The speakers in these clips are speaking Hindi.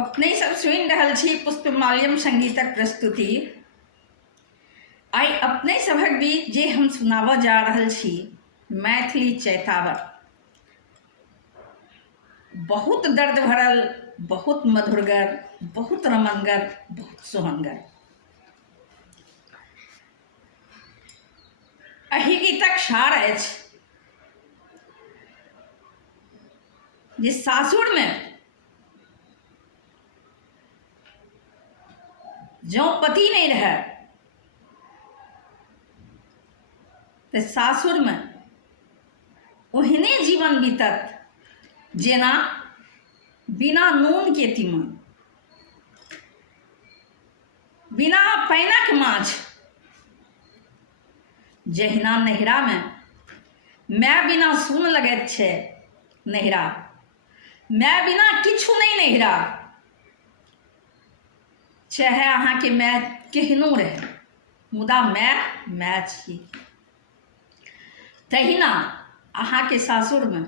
अपने सब सुनि रहल छी पुष्पमाल्यम संगीतक प्रस्तुति। आइ अपने सभक बीच जे हम सुनाबऽ जा रहल छी मैथिली चैतावर, बहुत दर्द भरल, बहुत मधुरगर, बहुत रमनगर, बहुत सुहनगर। एहि गीतक सार अछि जे सासुरमे जँ पति नहीं रहे तो सासुरमे ओहने जीवन बीतत जेना बिना नून के तीमन, बिना पानिक माछ। जहिना नैहरा में माय बिना सून लगैत छै नैहरा, माय बिना किछु नहीं नैहरा, चाहे अहाँके माय केहनो रहे मुदा माय छी। तहिना अहाँके सासुरमे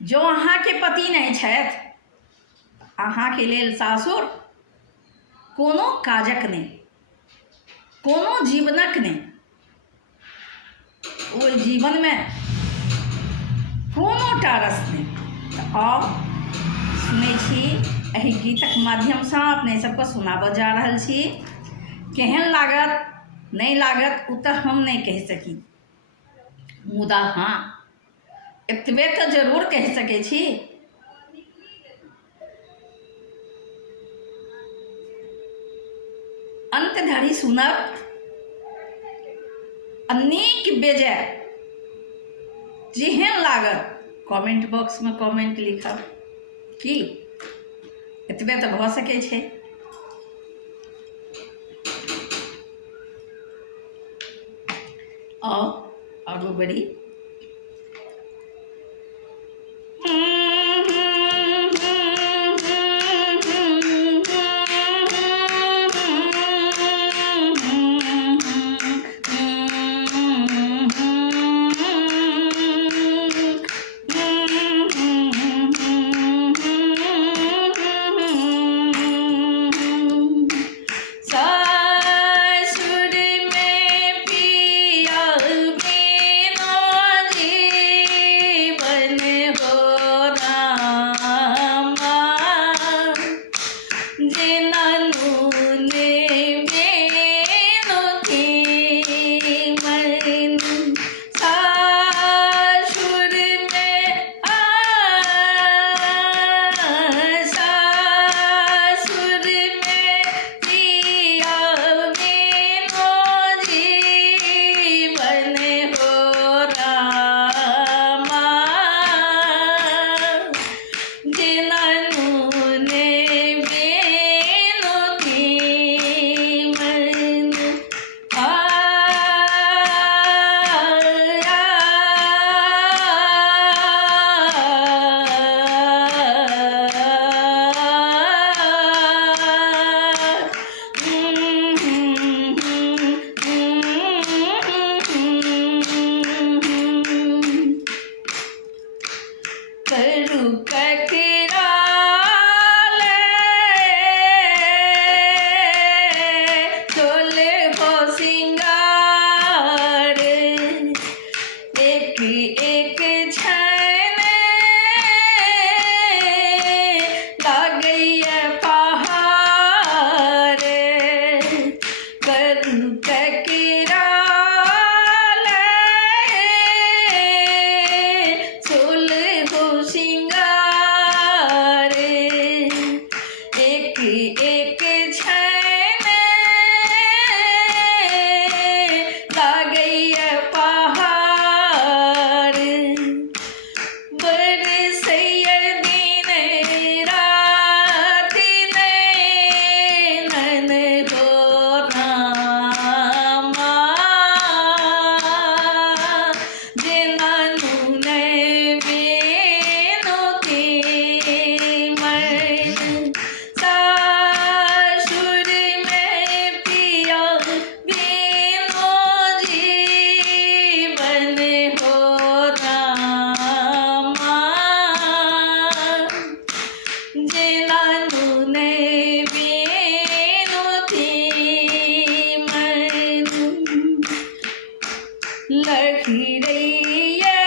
जो अहाँके पति नहीं छथि, अहाँके लेल सासुर कोनो काजक नहीं, कोनो जीवनक नहीं। ओहि जीवन में कोनो टारस नहीं। तो आउ सुनै छी एहि गीतक माध्यम से अपने सबके सुनाबऽ जा रहल छी। केहन लागत नहीं लागत उ तो हम नहीं कह सकी, मुदा हाँ एतबे तो जरूर कह सकै छी अंत धरि सुनब, अनेक बेजाय जेहन लागत कमेंट बॉक्स में कमेंट लिखब की एतबे तो भऽ सकै छै। आगू बढ़ी। लखीरैया